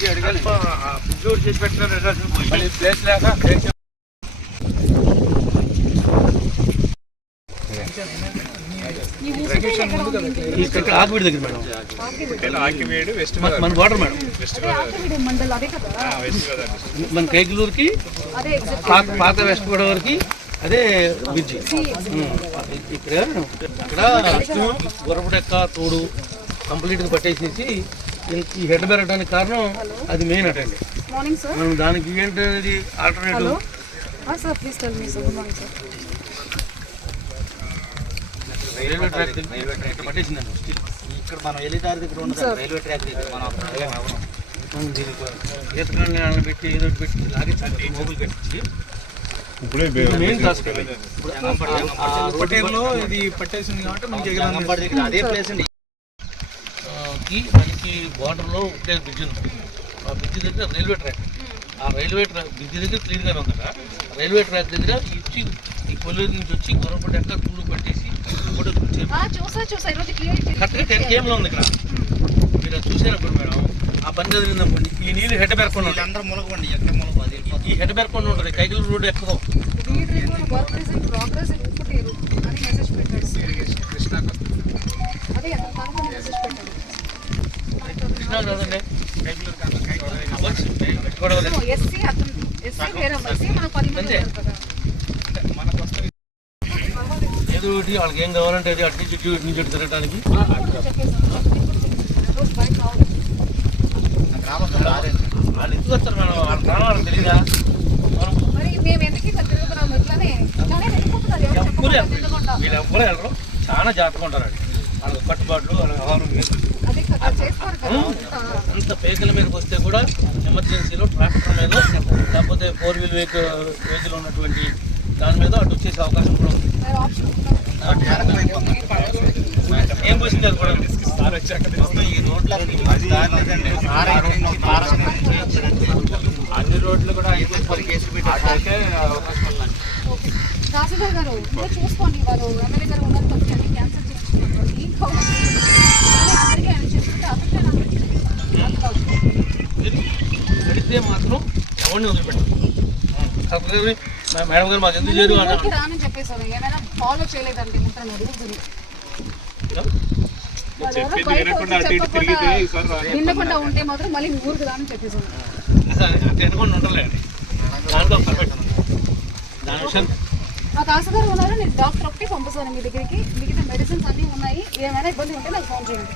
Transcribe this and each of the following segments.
చేసి పెట్టిన ప్లేస్ లేక ఇక్కడ ఆకివీడి దగ్గర మేడం, మన వాటర్ మేడం, మన కైకలూరుకి పాత వెస్ట్ గోదావరికి అదే బ్రిడ్జి. ఇక్కడ గుర్రపుడెక్క తోడు కంప్లీట్గా పట్టేసేసి ఈ హెడ్ పెరగడానికి కారణం అది మెయిన్ అటండి. మనం దానికి ఏంటది ఆల్టర్నేటివ్. Railway track పట్టేసిందండి. ఇక్కడ మనం వెళ్ళేదారి దగ్గర ఉన్న రైల్వే ట్రాక్ దగ్గర మనం దీనికి పెట్టి ఏదో పెట్టి లాగించి మోబుల్ కట్టించి మెయిన్ పట్టేలో ఇది పట్టేసింది కాబట్టి మనకి అదే ప్లేస్ అండి. మనకి బార్డర్లో ఒకటే బ్రిడ్జ్ ఉంది. ఆ బ్రిడ్జ్ దగ్గర రైల్వే ట్రాక్, ఆ రైల్వే ట్రాక్ బ్రిడ్జ్ దగ్గర క్లీన్గానే ఉందట. రైల్వే ట్రాక్ దగ్గర ఇచ్చి ఈ కొల్లూరు నుంచి వచ్చి గుర్రపడి ఎక్కడ తూడు పెట్టేసి కరెక్ట్గా 10 km ఉంది. ఇక్కడ మీరు చూసినప్పుడు మేడం ఆ పని చదివినప్పుడు ఈ నీళ్ళు హెడ్ పెరగకుండా అందరూ మూలకండి, ఎక్కడ మూలకం ఈ హెడ్ పెరగకుండా ఉంటుంది. కైకలూరు రోడ్డు ఎక్కదో కృష్ణా కదండి. ఏదో ఒకటి వాళ్ళకి ఏం కావాలంటే అది అటు నుంచి ఇటు నుంచి తిరగడానికి వాళ్ళు ఎందుకు వస్తారు మేడం? వాళ్ళ గ్రామాలకు తెలియదా? వీళ్ళు ఎవ్వరూ వెళ్ళరు, చాలా జాగ్రత్తగా ఉంటారు. వాళ్ళకి కట్టుబాట్లు అంత పేకల మీదకి వస్తే కూడా ఎమర్జెన్సీలో ట్రాక్టర్ మీద లేకపోతే 4-wheel వెహికల్ ఉన్నటువంటి దాని మీద అటు వచ్చేసే అవకాశం కూడా ఉంది. ఏం పోసింది అది కూడా అన్ని రోడ్లు కూడా 10 కేసులు పెట్టే అవకాశం ఉందండి. తహసీల్దార్ గారు చూసుకోండి, వారు ఎమ్మెల్యే గారు ఉన్నారు క్యాన్సర్ పెడితే మాత్రం ఎవరిని వదిలిపెట్టారు. మేడం గారు మాకు ఎందుకు చేరు రానని చెప్పేసారు. ఏమైనా ఫాలో చేయలేదండి నిన్నకుండా ఉంటే మాత్రం మళ్ళీ ఊరికి రానని చెప్పేసారు. తినకుండా ఉండలేండి. దాంట్లో పర్ఫెక్ట్ దాని విషయం మా తహసీల్దార్ ఉన్నారు. నేను డాక్టర్ ఒకటి పంపిస్తాను మీ దగ్గరికి. మిగతా మెడిసిన్స్ అన్నీ ఉన్నాయి. ఏమైనా ఇబ్బంది ఉంటే నాకు ఫోన్ చేయండి.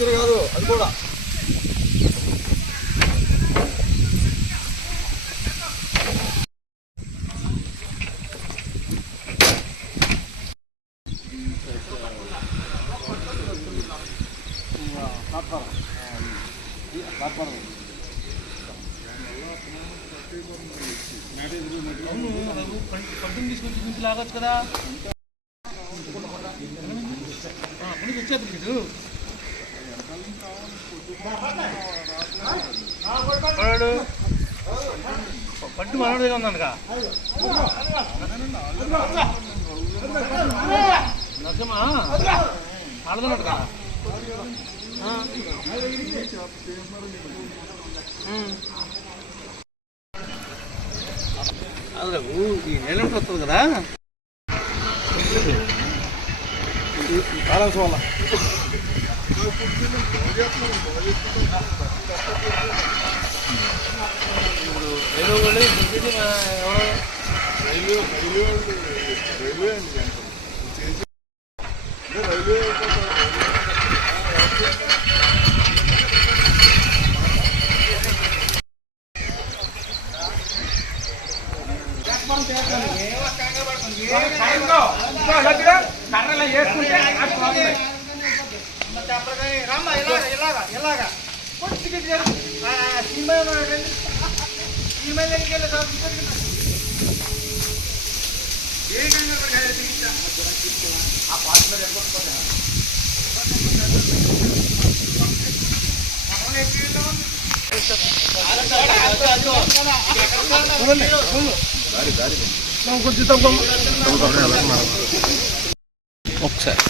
కాదు అది కూడా పట్టుని తీసుకొచ్చి నుంచి లాగొచ్చు కదా. వచ్చేది మీరు పట్టు మనోడి దగ్గర ఉందనగా నరసింహ ఆడదన్నట్టు కదా. అదే ఈ నెల వస్తుంది కదా కాలం వల్ల కర్రలో వేసుకుంటే రామ్మా ఇలాగా ఇలాగా సినిమా సినిమా దగ్గరికి వెళ్ళి ఆ పాట మీద ఎక్కడ ఒకసారి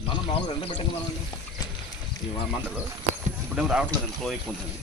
మనం మామూలుగా ఎండ పెట్టింది మనం ఈ మంటలు ఇప్పుడేమో రావట్లేదు ఫ్లో ఎక్కువ ఉంటుంది